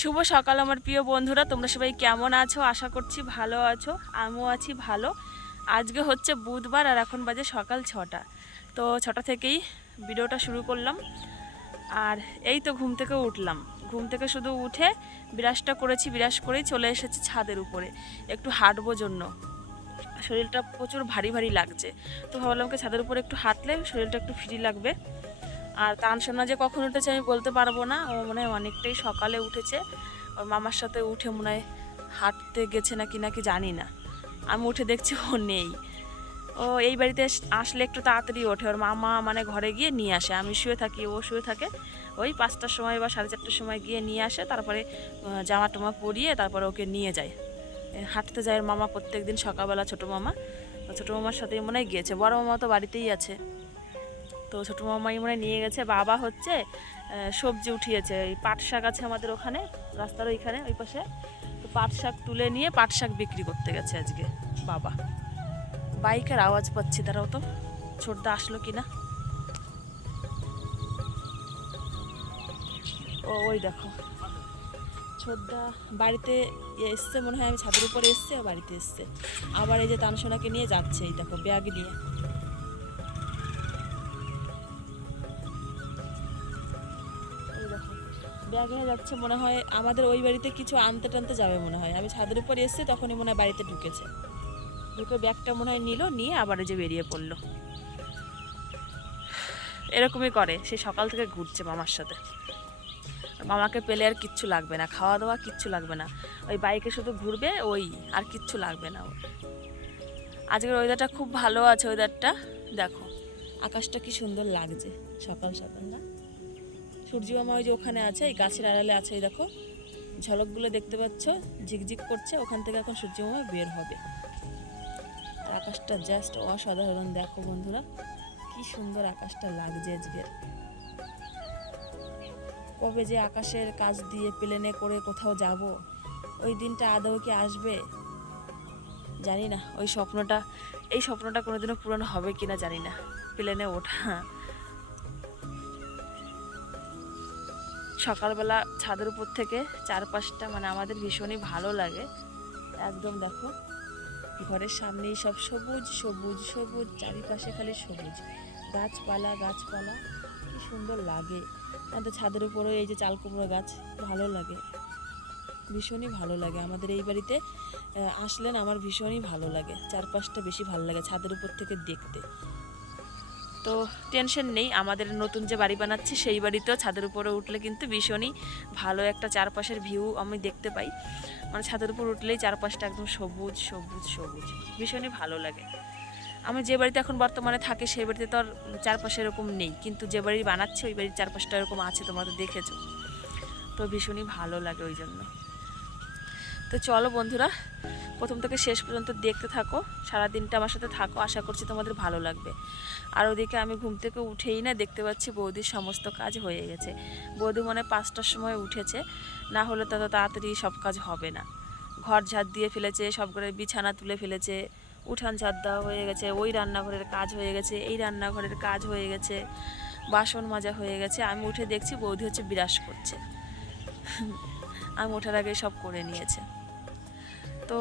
শুভ সকাল আমার প্রিয় বন্ধুরা, তোমরা সবাই কেমন আছো? আশা করছি ভালো আছো। আমিও আছি ভালো। আজকে হচ্ছে বুধবার আর এখন বাজে সকাল 6টা। তো 6টা থেকেই ভিডিওটা শুরু করলাম। আর এই তো ঘুম থেকে উঠলাম। ঘুম থেকে শুধু উঠে ব্রাশটা করেছি, ব্রাশ করেই চলে এসেছি ছাদের উপরে একটু হাঁটবো জন্য। শরীরটা প্রচুর ভারী ভারী লাগছে, তো ভাবলাম কি ছাদের উপরে একটু হাঁটলে শরীরটা একটু ফ্রি লাগবে। আর তানসোনা যে কখন উঠেছে আমি বলতে পারবো না, ও মনে হয় অনেকটাই সকালে উঠেছে। ওর মামার সাথে উঠে মনে হয় হাঁটতে গেছে নাকি নাকি জানি না। আমি উঠে দেখছি ও নেই। ও এই বাড়িতে আসলে একটু তাড়াতাড়ি ওঠে, ওর মামা মানে ঘরে গিয়ে নিয়ে আসে। আমি শুয়ে থাকি, ও শুয়ে থাকে। ওই 5টার সময় বা 4:30টার সময় গিয়ে নিয়ে আসে, তারপরে জামা টামা পরিয়ে তারপরে ওকে নিয়ে যায়। হাঁটতে যায় ওর মামা প্রত্যেক দিন সকালবেলা, ছোটো মামা। ছোটো মামার সাথেই মনে হয় গিয়েছে, বড় মামা তো বাড়িতেই আছে। তো ছোটো মামাই মনে নিয়ে গেছে। বাবা হচ্ছে সবজি উঠিয়েছে, এই পাট শাক আছে আমাদের ওখানে, রাস্তার ওইখানে ওই পাশে। তো পাট শাক তুলে নিয়ে পাট শাক বিক্রি করতে গেছে আজকে বাবা। বাইকের আওয়াজ পাচ্ছি, তারাও তো ছোটদা আসলো কিনা। ও ওই দেখো ছোটদা বাড়িতে এসছে মনে হয়, আমি ছাদের উপরে এসছে, ও বাড়িতে এসছে। আবার এই যে তানসোনাকে নিয়ে যাচ্ছে, এই দেখো ব্যাগ নিয়ে। ব্যাগ নিয়ে যাচ্ছে মনে হয়, আমাদের ওই বাড়িতে কিছু আনতে টানতে যাবে মনে হয়। আমি ছাদের উপর এসেছি তখনই মনে হয় বাড়িতে ঢুকেছে। ঢুকে ব্যাগটা মনে হয় নিল, নিয়ে আবার এই যে বেরিয়ে পড়লো। এরকমই করে, সে সকাল থেকে ঘুরছে মামার সাথে। মামাকে পেলে আর কিচ্ছু লাগবে না, খাওয়া দাওয়া কিচ্ছু লাগবে না, ওই বাইকে শুধু ঘুরবে, ওই আর কিচ্ছু লাগবে না ওর। আজকের ওয়েদারটা খুব ভালো আছে, ওয়েদারটা দেখো, আকাশটা কি সুন্দর লাগছে সকাল সকাল না? সূর্য মামা ওই যে ওখানে আছে, এই গাছের আড়ালে আছে, এই দেখো ঝলকগুলো দেখতে পাচ্ছ, ঝিকঝিক করছে। ওখান থেকে এখন সূর্য মামা বের হবে। আর আকাশটা জাস্ট অসাধারণ, দেখো বন্ধুরা কি সুন্দর আকাশটা লাগছে আজকের। কবে যে আকাশের কাজ দিয়ে প্লেনে করে কোথাও যাব, ওই দিনটা আদৌ কি আসবে জানি না। ওই স্বপ্নটা, এই স্বপ্নটা কোনোদিনও পূরণ হবে কিনা জানি না, প্লেনে ওঠা। সকালবেলা ছাদের উপর থেকে চারপাশটা মানে আমাদের ভীষণই ভালো লাগে। একদম দেখো ঘরের সামনেই সব সবুজ সবুজ সবুজ, চারিপাশে খালি সবুজ, গাছপালা গাছপালা, কি সুন্দর লাগে। আমাদের ছাদের উপরও এই যে চাল কুমড়ো গাছ, ভালো লাগে, ভীষণই ভালো লাগে। আমাদের এই বাড়িতে আসলেন আমার ভীষণই ভালো লাগে, চারপাশটা বেশি ভালো লাগে ছাদের উপর থেকে দেখতে। তো টেনশন নেই, আমাদের নতুন যে বাড়ি বানাচ্ছি সেই বাড়িতেও ছাদের উপরে উঠলে কিন্তু ভীষণই ভালো একটা চারপাশের ভিউ আমি দেখতে পাই। মানে ছাদের উপর উঠলেই চারপাশটা একদম সবুজ সবুজ সবুজ, ভীষণই ভালো লাগে। আমি যে বাড়িতে এখন বর্তমানে থাকি সেই বাড়িতে তো আর চারপাশে এরকম নেই, কিন্তু যে বাড়ি বানাচ্ছে ওই বাড়ির চারপাশটা এরকম আছে, তোমরা তো দেখেছো। তো ভীষণই ভালো লাগে ওই জন্য। তো চলো বন্ধুরা, প্রথম থেকে শেষ পর্যন্ত দেখতে থাকো, সারাদিনটা আমার সাথে থাকো, আশা করছি তোমাদের ভালো লাগবে। আর ওদিকে আমি ঘুম থেকে উঠেই না দেখতে পাচ্ছি বৌদির সমস্ত কাজ হয়ে গেছে। বৌদি মনে হয় 5টার সময় উঠেছে, না হলে তত তাড়াতাড়ি সব কাজ হবে না। ঘর ঝাড় দিয়ে ফেলেছে, সব ঘরের বিছানা তুলে ফেলেছে, উঠান ঝাড় দেওয়া হয়ে গেছে, ওই রান্নাঘরের কাজ হয়ে গেছে, এই রান্নাঘরের কাজ হয়ে গেছে, বাসন মাজা হয়ে গেছে। আমি উঠে দেখছি বৌদি হচ্ছে বিরাস করছে। আমি ওঠার আগে সব করে নিয়েছে। তো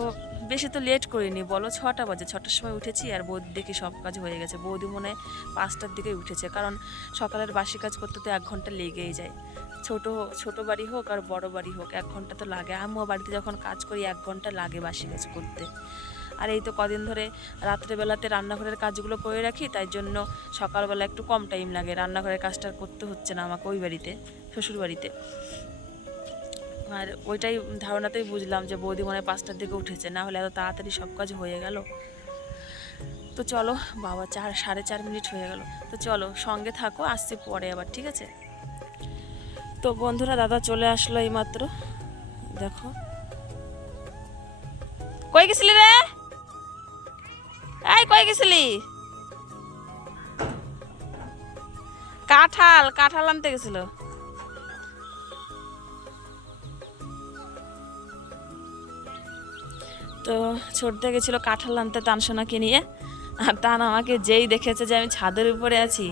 বেশি তো লেট করিনি বলো, 6টা বাজে, 6টার সময় উঠেছি আর বৌদি দেখি সব কাজ হয়ে গেছে। বৌদি মনে হয় 5টার দিকে উঠেছে, কারণ সকালের বাসি কাজ করতে তো 1 ঘন্টা লেগেই যায়। ছোট ছোট বাড়ি হোক আর বড় বাড়ি হোক 1 ঘন্টা তো লাগে। আমিও বাড়িতে যখন কাজ করি 1 ঘন্টা লাগে বাসি কাজ করতে। আর এই তো কদিন ধরে রাত্রেবেলাতে রান্নাঘরের কাজগুলো করে রাখি, তাই জন্য সকালবেলা একটু কম টাইম লাগে, রান্নাঘরের কাজটা করতে হচ্ছে না আমাকে ওই বাড়িতে, শ্বশুর বাড়িতে। আর ওইটাই ধারণাতেই বুঝলাম যে বৌদি মনে হয় 5টার দিকে উঠেছে, না হলে এত তাড়াতাড়ি সব কাজ হয়ে গেল। তো চলো বাবা, 4 সাড়ে 4 মিনিট হয়ে গেল। তো চলো সঙ্গে থাকো, আসছি পরে আবার, ঠিক আছে? তো বন্ধুরা দাদা চলে আসলো এইমাত্র, দেখো। কই গেছিলি রে? এই কই গেছিলি? কাঁঠাল কাঁঠাল আনতে গেছিল। তো ছোটতে গেছিলো কাঁঠাল আনতে তানসোনাকে নিয়ে। আর তান আমাকে যেই দেখেছে যে আমি ছাদের উপরে আছি,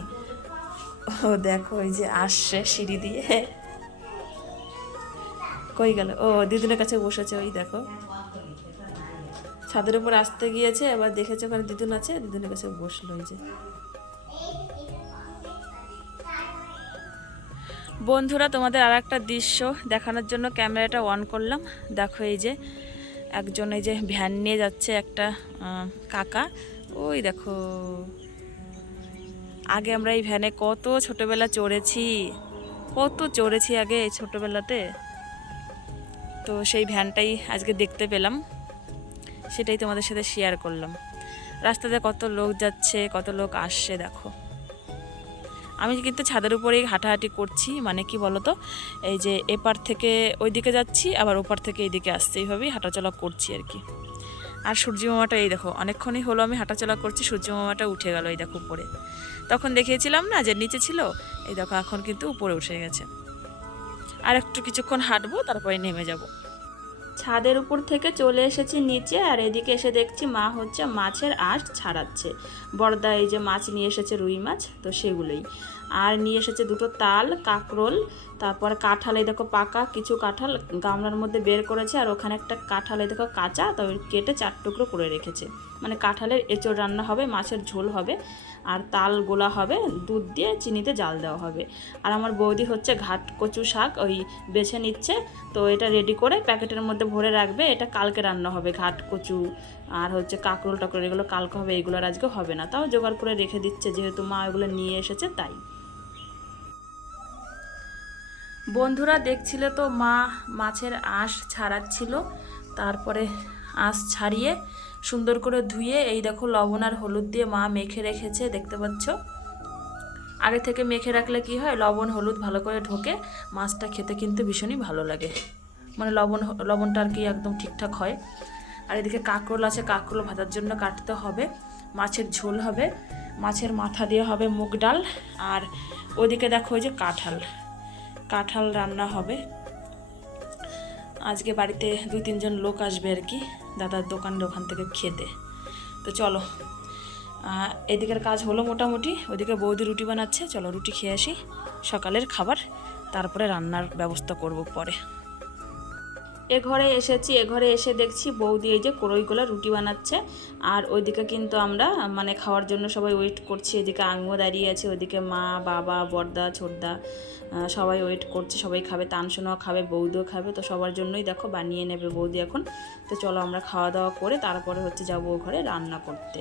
ও দেখো ওই যে আসছে সিঁড়ি দিয়ে, কই গেল? ও দিদুনের কাছে বসেছে, ওই দেখো ছাদের উপর আসতে গিয়েছে, এবার দেখেছে ওখানে দিদুন আছে, দিদুনের কাছে বসলো। এই যে বন্ধুরা, তোমাদের আর একটা দৃশ্য দেখানোর জন্য ক্যামেরাটা অন করলাম। দেখো এই যে একজন এই যে ভ্যান নিয়ে যাচ্ছে, একটা কাকা, ওই দেখো। আগে আমরা এই ভ্যানে কত ছোটবেলা চড়েছি আগে এই ছোটবেলাতে। তো সেই ভ্যানটাই আজকে দেখতে পেলাম, সেটাই তোমাদের সাথে শেয়ার করলাম। রাস্তাতে কত লোক যাচ্ছে, কত লোক আসছে দেখো। আমি কিন্তু ছাদের উপরেই হাঁটাহাঁটি করছি, মানে কি বলতো, এই যে এপার থেকে ওইদিকে যাচ্ছি, আবার ওপার থেকে এইদিকে আসছে, এইভাবেই হাঁটাচলা করছি আর কি। আর সূর্য মামাটা এই দেখো, অনেকক্ষণই হলো আমি হাঁটাচলা করছি, সূর্য মামাটা উঠে গেল এই দেখো উপরে। তখন দেখিয়েছিলাম না যে নিচে ছিল, এই দেখো এখন কিন্তু উপরে উঠে গেছে। আর একটু কিছুক্ষণ হাঁটবো, তারপরে নেমে যাব। ছাদের উপর থেকে চলে এসেছি নিচে, আর এদিকে এসে দেখছি মা হচ্ছে মাছের আঁশ ছাড়াচ্ছে। বড়দা এই যে মাছ নিয়ে এসেছে, রুই মাছ, তো সেগুলোই। আর নিয়ে এসেছে দুটো তাল, কাঁকরোল, তারপর কাঁঠাল, এই দেখো পাকা কিছু কাঁঠাল গামলার মধ্যে বের করেছে, আর ওখানে একটা কাঁঠাল এই দেখো কাঁচা, তো কেটে 4 টুকরো করে রেখেছে। মানে কাঁঠালের এঁচোড় রান্না হবে, মাছের ঝোল হবে, আর তাল গোলা হবে, দুধ দিয়ে চিনিতে জাল দেওয়া হবে। আর আমার বৌদি হচ্ছে ঘাট কচু শাক ওই বেছে নিচ্ছে, তো এটা রেডি করে প্যাকেটের মধ্যে ভরে রাখবে। এটা কালকে রান্না হবে, ঘাট কচু আর হচ্ছে কাঁকরোল টাকরোল এগুলো কালকে হবে, এগুলো আর আজকে হবে না, তাও জোগাড় করে রেখে দিচ্ছে, যেহেতু মা এগুলো নিয়ে এসেছে তাই। বন্ধুরা দেখছিলে তো, মা মাছের আঁশ ছাড়াচ্ছিল। তারপরে আঁশ ছাড়িয়ে সুন্দর করে ধুয়ে এই দেখো লবণ আর হলুদ দিয়ে মা মেখে রেখেছে, দেখতে পাচ্ছ। আগে থেকে মেখে রাখলে কি হয়, লবণ হলুদ ভালো করে ঢোকে, মাছটা খেতে কিন্তু ভীষণই ভালো লাগে, মানে লবণটা আর কি একদম ঠিকঠাক হয়। আর এদিকে কাঁকরোল আছে, কাঁকরোল ভাজার জন্য কাটতে হবে। মাছের ঝোল হবে, মাছের মাথা দিয়ে হবে মুগ ডাল। আর ওদিকে দেখো ওই যে কাঁঠাল রান্না হবে। আজকে বাড়িতে 2-3 জন লোক আসবে আর কি, দাদার দোকানের ওখান থেকে খেতে। তো চলো, এদিকের কাজ হলো মোটামুটি, ওইদিকে বৌদি রুটি বানাচ্ছে, চলো রুটি খেয়ে আসি, সকালের খাবার, তারপরে রান্নার ব্যবস্থা করব পরে। এ ঘরে এসেছি, এ ঘরে এসে দেখছি বৌদি এই যে কড়ইগুলো রুটি বানাচ্ছে। আর ওইদিকে কিন্তু আমরা মানে খাওয়ার জন্য সবাই ওয়েট করছি। এদিকে আঙুও দাঁড়িয়ে আছে, ওইদিকে মা, বাবা, বড়দা, ছোটদা সবাই ওয়েট করছে, সবাই খাবে, তানসোনাও খাবে, বৌদিও খাবে। তো সবার জন্যই দেখো বানিয়ে নেবে বৌদি এখন। তো চলো আমরা খাওয়া দাওয়া করে তারপরে হচ্ছে যাবো ও ঘরে রান্না করতে।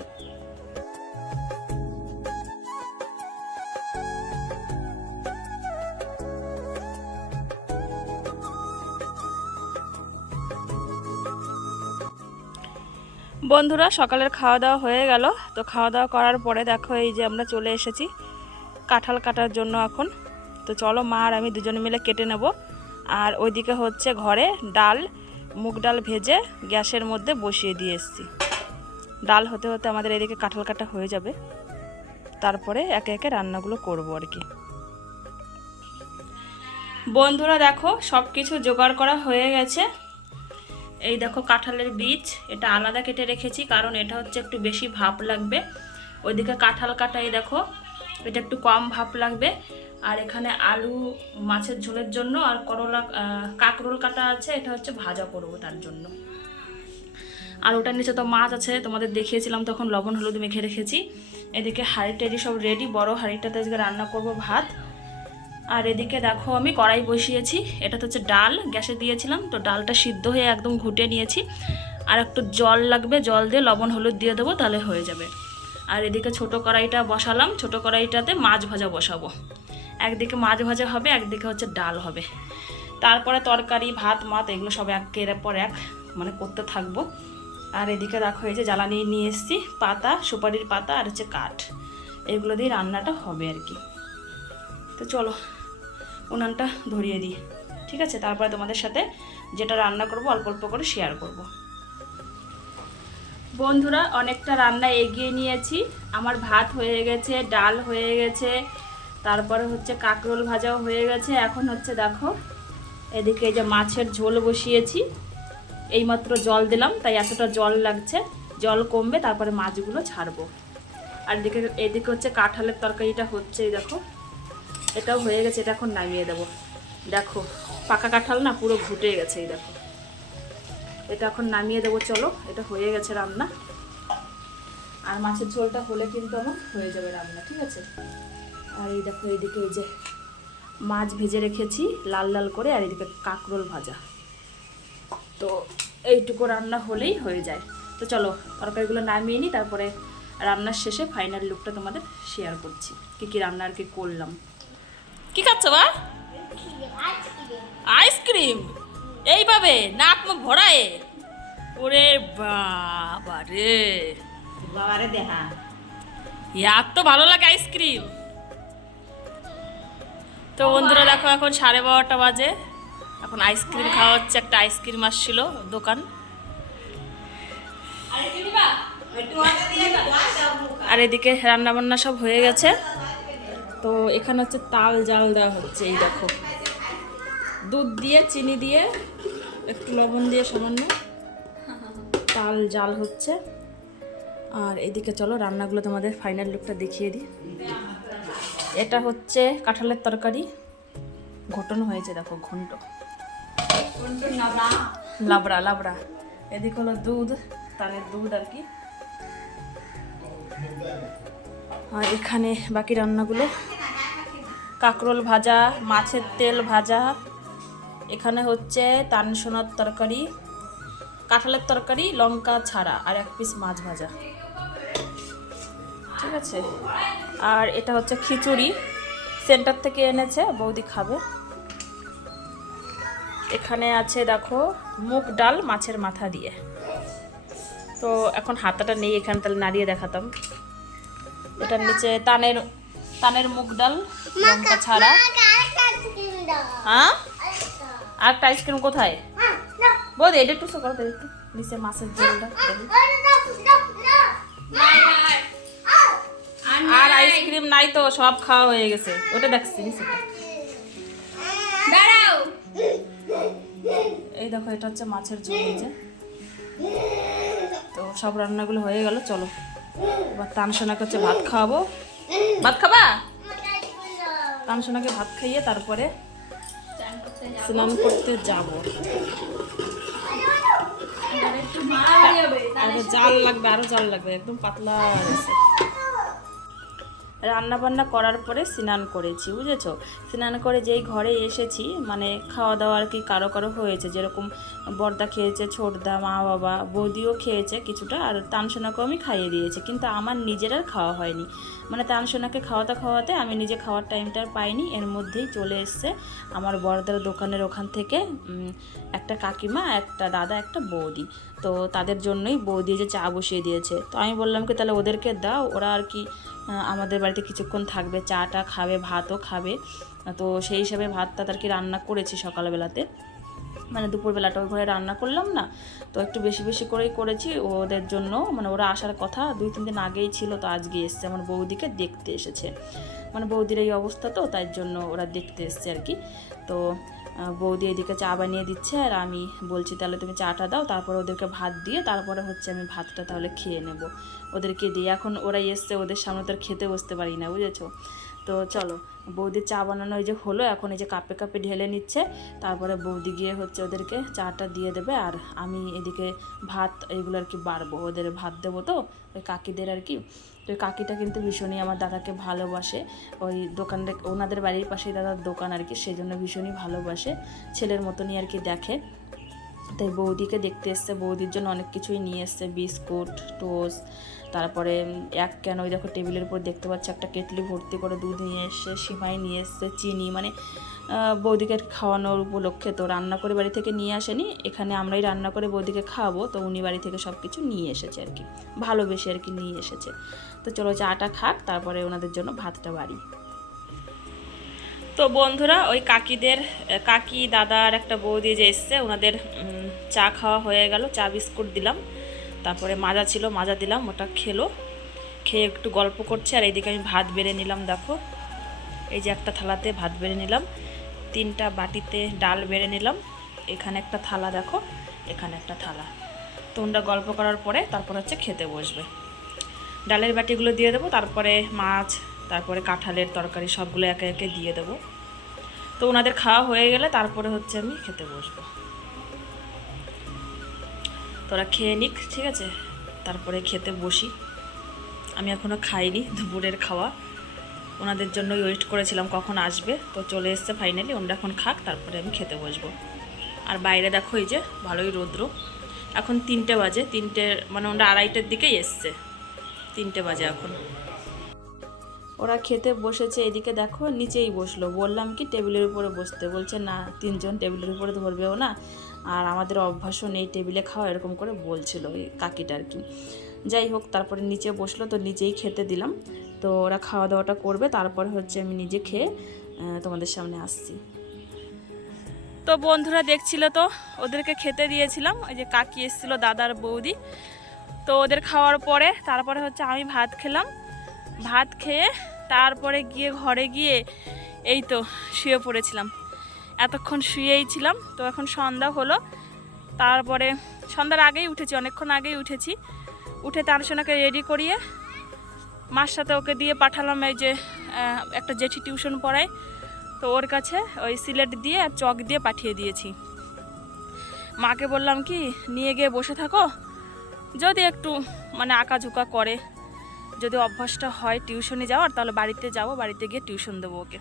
বন্ধুরা সকালের খাওয়া দাওয়া হয়ে গেল। তো খাওয়া দাওয়া করার পরে দেখো এই যে আমরা চলে এসেছি কাঁঠাল কাটার জন্য এখন। তো চলো মা আর আমি দুজনে মিলে কেটে নেব। আর ওইদিকে হচ্ছে ঘরে ডাল, মুগ ডাল ভেজে গ্যাসের মধ্যে বসিয়ে দিয়ে এসেছি। ডাল হতে হতে আমাদের এদিকে কাঁঠাল কাটা হয়ে যাবে, তারপরে একে একে রান্নাগুলো করবো আর কি। বন্ধুরা দেখো সব কিছু জোগাড় করা হয়ে গেছে। এই দেখো কাঁঠালের বীজ, এটা আলাদা কেটে রেখেছি, কারণ এটা হচ্ছে একটু বেশি ভাপ লাগবে। ওইদিকে কাঁঠাল কাটা, এই দেখো এটা একটু কম ভাপ লাগবে। আর এখানে আলু মাছের ঝোলের জন্য, আর কাঁকরোল কাটা আছে, এটা হচ্ছে ভাজা করবো তার জন্য। আর ওটার নিচে তো মাছ আছে, তোমাদের দেখিয়েছিলাম তখন, লবণ হলুদ মেখে রেখেছি। এদিকে হাঁড়ি টাড়ি সব রেডি, বড় হাঁড়িটাতে আজকে রান্না করব ভাত। আর এদিকে দেখো আমি কড়াই বসিয়েছি, এটা তো হচ্ছে ডাল গ্যাসে দিয়েছিলাম, তো ডালটা সিদ্ধ হয়ে একদম ঘুটে নিয়েছি। আর একটু জল লাগবে, জল দিয়ে লবণ হলুদ দিয়ে দেবো, তাহলে হয়ে যাবে। আর এদিকে ছোটো কড়াইটা বসালাম, ছোটো কড়াইটাতে মাছ ভাজা বসাবো। একদিকে মাছ ভাজা হবে, একদিকে হচ্ছে ডাল হবে। তারপরে তরকারি ভাত মাত এগুলো সব একের পর এক মানে করতে থাকবো। আর এদিকে দেখো এই যে জ্বালানি নিয়ে এসেছি, পাতা, সুপারির পাতা আর হচ্ছে কাঠ, এগুলো দিয়ে রান্নাটা হবে আর কি। তো চলো উনানটা ধরিয়ে দিই, ঠিক আছে? তারপরে তোমাদের সাথে যেটা রান্না করব অল্প অল্প করে শেয়ার করব। বন্ধুরা অনেকটা রান্না এগিয়ে নিয়েছি, আমার ভাত হয়ে গেছে, ডাল হয়ে গেছে, তারপরে হচ্ছে কাঁকরোল ভাজাও হয়ে গেছে। এখন হচ্ছে দেখো এদিকে এই যে মাছের ঝোল বসিয়েছি, এইমাত্র জল দিলাম, তাই এতটা জল লাগছে, জল কমবে তারপরে মাছগুলো ছাড়বো। আর এদিকে হচ্ছে কাঁঠালের তরকারিটা হচ্ছে, এই দেখো এটাও হয়ে গেছে, এটা এখন নামিয়ে দেবো। দেখো পাকা কাঁঠাল না পুরো ঘুটে গেছে, এই দেখো। এটা এখন নামিয়ে দেবো, চলো। এটা হয়ে গেছে রান্না, আর মাছের ঝোলটা হলে কিন্তু আমার হয়ে যাবে রান্না, ঠিক আছে। আর এই দেখো এইদিকে এই যে মাছ ভেজে রেখেছি লাল লাল করে, আর এদিকে কাঁকরোল ভাজা। তো এইটুকু রান্না হলেই হয়ে যায়। তো চলো তরকারিগুলো নামিয়ে নিই, তারপরে রান্নার শেষে ফাইনাল লুকটা তোমাদের শেয়ার করছি, কি কি রান্না আর কি করলাম। কি খাচ্ছ বা? আইসক্রিম এইভাবে নাক মুখ ভরায়ে? ওরে বাবা রে, বাবারে দেখা ইয়ার তো ভালো লাগে আইসক্রিম। তো বন্ধুরা দেখো এখন 12:30 বাজে, এখন আইসক্রিম খাওয়া হচ্ছে। একটা আইসক্রিম আসছিল দোকান। আর এদিকে রান্না বান্না সব হয়ে গেছে। তো এখানে হচ্ছে তাল জাল দেওয়া হচ্ছে, এই দেখো দুধ দিয়ে চিনি দিয়ে একটু লবণ দিয়ে সামান্য তাল জাল হচ্ছে। আর এদিকে চলো রান্নাগুলো তোমাদের ফাইনাল লুকটা দেখিয়ে দিই। এটা হচ্ছে কাঁঠালের তরকারি, ঘটন হয়েছে দেখো, ঘন্ট লাবড়া লাবড়া। এদিকে হলো দুধ, তালের দুধ আর কি। আর এখানে বাকি রান্নাগুলো কাঁকরোল ভাজা, মাছের তেল ভাজা, এখানে হচ্ছে তানসোনার তরকারি, কাঁঠালের তরকারি লঙ্কা ছাড়া, আর 1 পিস মাছ ভাজা, ঠিক আছে। আর এটা হচ্ছে খিচুড়ি, সেন্টার থেকে এনেছে, বৌদি খাবে। এখানে আছে দেখো মুগ ডাল মাছের মাথা দিয়ে। তো এখন হাতাটা নেই এখানে, তাহলে নাড়িয়ে দেখাতাম। এটার নিচে তানের মুগ ডাল লঙ্কা ছাড়া। হ্যাঁ আর একটা আইসক্রিম কোথায় বৌদি? এটা একটু সকাল করে একটু নিচে মাছের ঝোলটা। আর আইসক্রিম নাই তো, সব খাওয়া হয়ে গেছে। ওটা দেখছি নিচেটা। এই দেখো এটা হচ্ছে মাছের ঝোল নিচে। তো সব রান্নাগুলো হয়ে গেল, চলো এবার তানসোনাকে হচ্ছে ভাত খাওয়াবো। ভাত খাবা? তানসোনাকে ভাত খাইয়ে তারপরে স্নান করতে যাবো। আরো জাল লাগবে, আরো জাল লাগবে, একদম পাতলা আছে। রান্না বান্না করার পরে স্নান করেছি, বুঝেছো। স্নান করে যেই ঘরে এসেছি, মানে খাওয়া দাওয়া আর কি কারো কারো হয়েছে, যেরকম বর্দা খেয়েছে, ছোটদা, মা বাবা, বৌদিও খেয়েছে কিছুটা, আর তানসোনাকেও আমি খাইয়ে দিয়েছি। কিন্তু আমার নিজের আর খাওয়া হয়নি, মানে তানসোনাকে খাওয়াতে খাওয়াতে আমি নিজে খাওয়ার টাইমটা আর পাইনি। এর মধ্যেই চলে এসছে আমার বড়দার দোকানের ওখান থেকে একটা কাকিমা, একটা দাদা, একটা বৌদি। তো তাদের জন্যই বৌদি যে চা বসিয়ে দিয়েছে। তো আমি বললাম কি তাহলে ওদেরকে দাও, ওরা আর কি আমাদের বাড়িতে কিছুক্ষণ থাকবে, চাটা খাবে, ভাতও খাবে। তো সেই হিসাবে ভাতটা আর কি রান্না করেছি সকালবেলাতে, মানে দুপুরবেলাটা ওই ঘরে রান্না করলাম না, তো একটু বেশি বেশি করেই করেছি ওদের জন্য। মানে ওরা আসার কথা 2-3 দিন আগেই ছিল, তো আজকে এসছে, আমার বৌদিকে দেখতে এসেছে। মানে বৌদির এই অবস্থা, তো তাই জন্য ওরা দেখতে এসছে আর কি। তো বৌদি এদিকে চা বানিয়ে দিচ্ছে, আর আমি বলছি তাহলে তুমি চাটা দাও, তারপরে ওদেরকে ভাত দিয়ে তারপরে হচ্ছে আমি ভাতটা তাহলে খেয়ে নেব ওদেরকে দিয়ে। এখন ওরাই এসছে, ওদের সামনে তো আর খেতে বসতে পারি না, বুঝেছো। তো চলো বৌদির চা বানানো এই যে হলো, এখন এই যে কাপে কাপে ঢেলে নিচ্ছে, তারপরে বৌদি গিয়ে হচ্ছে ওদেরকে চাটা দিয়ে দেবে। আর আমি এদিকে ভাত এইগুলো আর কি বাড়বো, ওদের ভাত দেবো তো ওই কাকিদের আর কি। তো ওই কাকিটা কিন্তু ভীষণই আমার দাদাকে ভালোবাসে, ওই দোকানটা ওনাদের বাড়ির পাশেই দাদার দোকান আর কি, সেই জন্য ভীষণই ভালোবাসে, ছেলের মতনই আর কি দেখে। তাই বৌদিকে দেখতে এসছে, বৌদির জন্য অনেক কিছুই নিয়ে এসছে, বিস্কুট, টোস্ট, তারপরে এক ক্যান ওই দেখো টেবিলের উপর দেখতে পাচ্ছি একটা কেটলি ভর্তি করে দুধ নিয়ে এসছে, সিমাই নিয়ে এসছে, চিনি, মানে বৌদিকে খাওয়ানোর উপলক্ষে। তো রান্না করে বাড়ি থেকে নিয়ে আসেনি, এখানে আমরাই রান্না করে বৌদিকে খাওয়াবো, তো উনি বাড়ি থেকে সব কিছু নিয়ে এসেছে আর কি, ভালোবেসে আর কি নিয়ে এসেছে। তো চলো চাটা খাক, তারপরে ওনাদের জন্য ভাতটা বাড়ি। তো বন্ধুরা ওই কাকি দাদার একটা বৌদি যে এসছে, ওনাদের চা খাওয়া হয়ে গেল, চা বিস্কুট দিলাম, তারপরে মাজা ছিল মাজা দিলাম, ওটা খেলো, খেয়ে একটু গল্প করছে। আর এইদিকে আমি ভাত বেড়ে নিলাম, দেখো এই যে একটা থালাতে ভাত বেড়ে নিলাম, 3টা বাটিতে ডাল বেড়ে নিলাম, এখানে একটা থালা, দেখো এখানে একটা থালা। তো ওনারা গল্প করার পরে তারপর হচ্ছে খেতে বসবে। ডালের বাটিগুলো দিয়ে দেবো, তারপরে মাছ, তারপরে কাঁঠালের তরকারি সবগুলো একে একে দিয়ে দেবো। তো ওনাদের খাওয়া হয়ে গেলে তারপরে হচ্ছে আমি খেতে বসবো। তোরা খেয়ে নিক, ঠিক আছে, তারপরে খেতে বসি। আমি এখনও খাইনি দুপুরের খাওয়া, ওনাদের জন্যই ওয়েট করেছিলাম কখন আসবে, তো চলে এসছে ফাইনালি। ওনারা এখন খাক, তারপরে আমি খেতে বসবো। আর বাইরে দেখো এই যে ভালোই রৌদ্র, এখন 3টে বাজে, 3টে মানে ওরা 2:30টার দিকেই এসছে, 3টে বাজে এখন। ওরা খেতে বসেছে, এদিকে দেখো নিচেই বসলো। বললাম কি টেবিলের উপরে বসতে, বলছে না 3জন টেবিলের উপরে ধরবেও না, আর আমাদের অভ্যাসও নেই টেবিলে খাওয়া, এরকম করে বলছিল ওই কাকিটা আর কি। যাই হোক, তারপরে নিচে বসলো, তো নিচেই খেতে দিলাম। তো ওরা খাওয়া দাওয়াটা করবে, তারপরে হচ্ছে আমি নিজে খেয়ে তোমাদের সামনে আসছি। তো বন্ধুরা দেখছিল, তো ওদেরকে খেতে দিয়েছিলাম। ওই যে কাকি এসেছিলো, দাদার বৌদি, তো ওদের খাওয়ার পরে তারপরে হচ্ছে আমি ভাত খেলাম। ভাত খেয়ে তারপরে গিয়ে ঘরে গিয়ে এই তো শুয়ে পড়েছিলাম, এতক্ষণ শুয়েই ছিলাম। তো এখন সন্ধ্যা হলো, তারপরে সন্ধ্যার আগেই উঠেছি, অনেকক্ষণ আগেই উঠেছি। উঠে তার সোনাকে রেডি করিয়ে মার সাথে ওকে দিয়ে পাঠালাম এই যে একটা জেঠি টিউশন পড়ায়, তো ওর কাছে ওই সিলেট দিয়ে আর চক দিয়ে পাঠিয়ে দিয়েছি। মাকে বললাম কি নিয়ে গিয়ে বসে থাকো, যদি একটু মানে আঁকাঝুঁকা করে, যদি অভ্যাসটা হয় টিউশনে যাওয়ার, তাহলে বাড়িতে যাবো, বাড়িতে গিয়ে টিউশন দেবো ওকে।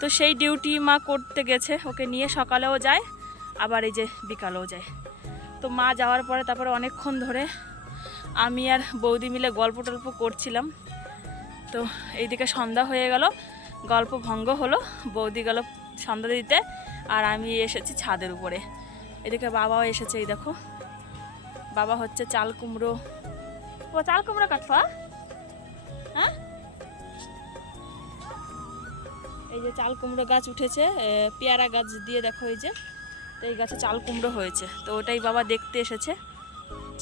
তো সেই ডিউটি মা করতে গেছে, ওকে নিয়ে সকালেও যায় আবার এই যে বিকালেও যায়। তো মা যাওয়ার পরে তারপরে অনেকক্ষণ ধরে আমি আর বৌদি মিলে গল্প টল্প করছিলাম। তো এইদিকে সন্ধ্যা হয়ে গেল, গল্প ভঙ্গ হলো, বৌদি গেল সন্ধ্যা দিতে, আর আমি এসেছি ছাদের উপরে। এদিকে বাবাও এসেছে, এই দেখো বাবা হচ্ছে চাল কুমড়ো, ও চাল কুমড়ো কাটবা, হ্যাঁ এই যে চাল কুমড়ো গাছ উঠেছে, পেয়ারা গাছ দিয়ে দেখো এই যে, তো এই গাছে চাল কুমড়ো হয়েছে, তো ওটাই বাবা দেখতে এসেছে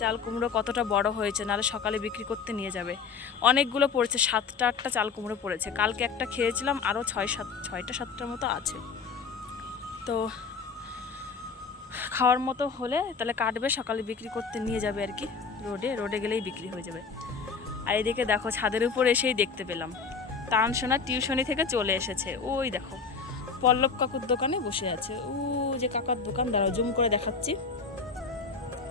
চাল কুমড়ো কতটা বড় হয়েছে, নাহলে সকালে বিক্রি করতে নিয়ে যাবে। অনেকগুলো পড়েছে, 7টা 8টা চাল কুমড়ো পড়েছে, কালকে একটা খেয়েছিলাম, আরও 6টা 7টার মতো আছে। তো খাওয়ার মতো হলে তাহলে কাটবে, সকালে বিক্রি করতে নিয়ে যাবে আর কি, রোডে গেলেই বিক্রি হয়ে যাবে। আর এদিকে দেখো ছাদের উপর এসেই দেখতে পেলাম তানসোনা টিউশনি থেকে চলে এসেছে। ওই দেখো পল্লব কাকুর দোকানে বসে আছে, ও যে কাকার দোকান, দাঁড়াও জুম করে দেখাচ্ছি,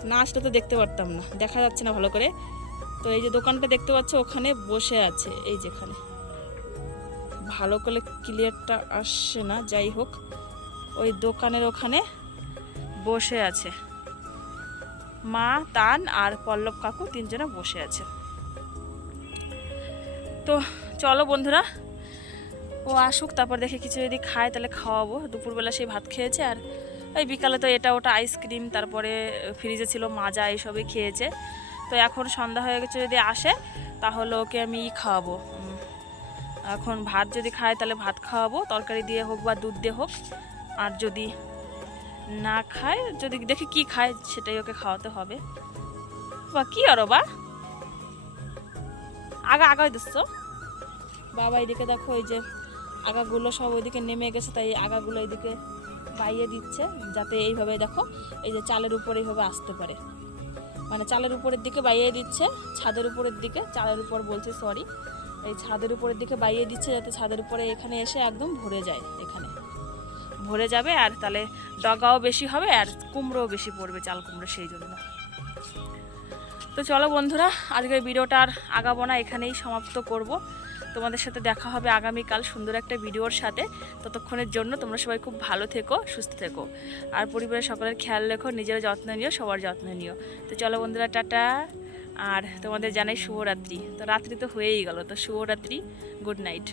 না আসলে তো দেখতে পারতাম না, দেখা যাচ্ছে না ভালো করে। তো এই যে দোকানটা দেখতে পাচ্ছ, ওখানে বসে আছে, এই যেখানে ভালো করে ক্লিয়ারটা আসছে না, যাই হোক ওই দোকানের ওখানে বসে আছে মা, তান আর পল্লব কাকু, 3জনে বসে আছে। তো চলো বন্ধুরা, ও আসুক, তারপর দেখে কিছু যদি খায় তাহলে খাওয়াবো। দুপুরবেলা সেই ভাত খেয়েছে, আর ওই বিকালে তো এটা ওটা আইসক্রিম, তারপরে ফ্রিজে ছিল মাজা, এইসবই খেয়েছে। তো এখন সন্ধ্যা হয়ে গেছে, যদি আসে তাহলে ওকে আমি খাওয়াবো। এখন ভাত যদি খায় তাহলে ভাত খাওয়াবো, তরকারি দিয়ে হোক বা দুধ দিয়ে হোক, আর যদি না খায়, যদি দেখি কি খায় সেটাই ওকে খাওয়াতে হবে। বা কি আরো বা আগাই দিচ্ছ বাবা, এদিকে দেখো এই যে আগাগুলো সব ওইদিকে নেমে গেছে, তাই আগাগুলো এইদিকে বাইয়ে দিচ্ছে, যাতে এইভাবে দেখো এই যে চালের উপর এইভাবে আসতে পারে, মানে চালের উপরের দিকে বাইয়ে দিচ্ছে, ছাদের উপরের দিকে, চালের উপর বলছে সরি, এই ছাদের উপরের দিকে বাইয়ে দিচ্ছে, যাতে ছাদের উপরে এখানে এসে একদম ভরে যায়, এখানে ভরে যাবে, আর তাহলে ডগাও বেশি হবে আর কুমড়োও বেশি পড়বে, চাল কুমড়ো, সেই জন্য। তো চলো বন্ধুরা, আজকের ভিডিওটা আর আগাবো না, এখানেই সমাপ্ত করব। তোমাদের সাথে দেখা হবে আগামীকাল সুন্দর একটা ভিডিওর সাথে। ততক্ষণের জন্য তোমরা সবাই খুব ভালো থেকো, সুস্থ থেকো, আর পরিবারের সকলের খেয়াল রেখো, নিজের যত্ন নিও, সবার যত্ন নিও। তো চলো বন্ধুরা, টাটা, আর তোমাদের জানাই শুভরাত্রি। তো রাত্রি তো হয়েই গেল, তো শুভরাত্রি, গুড নাইট।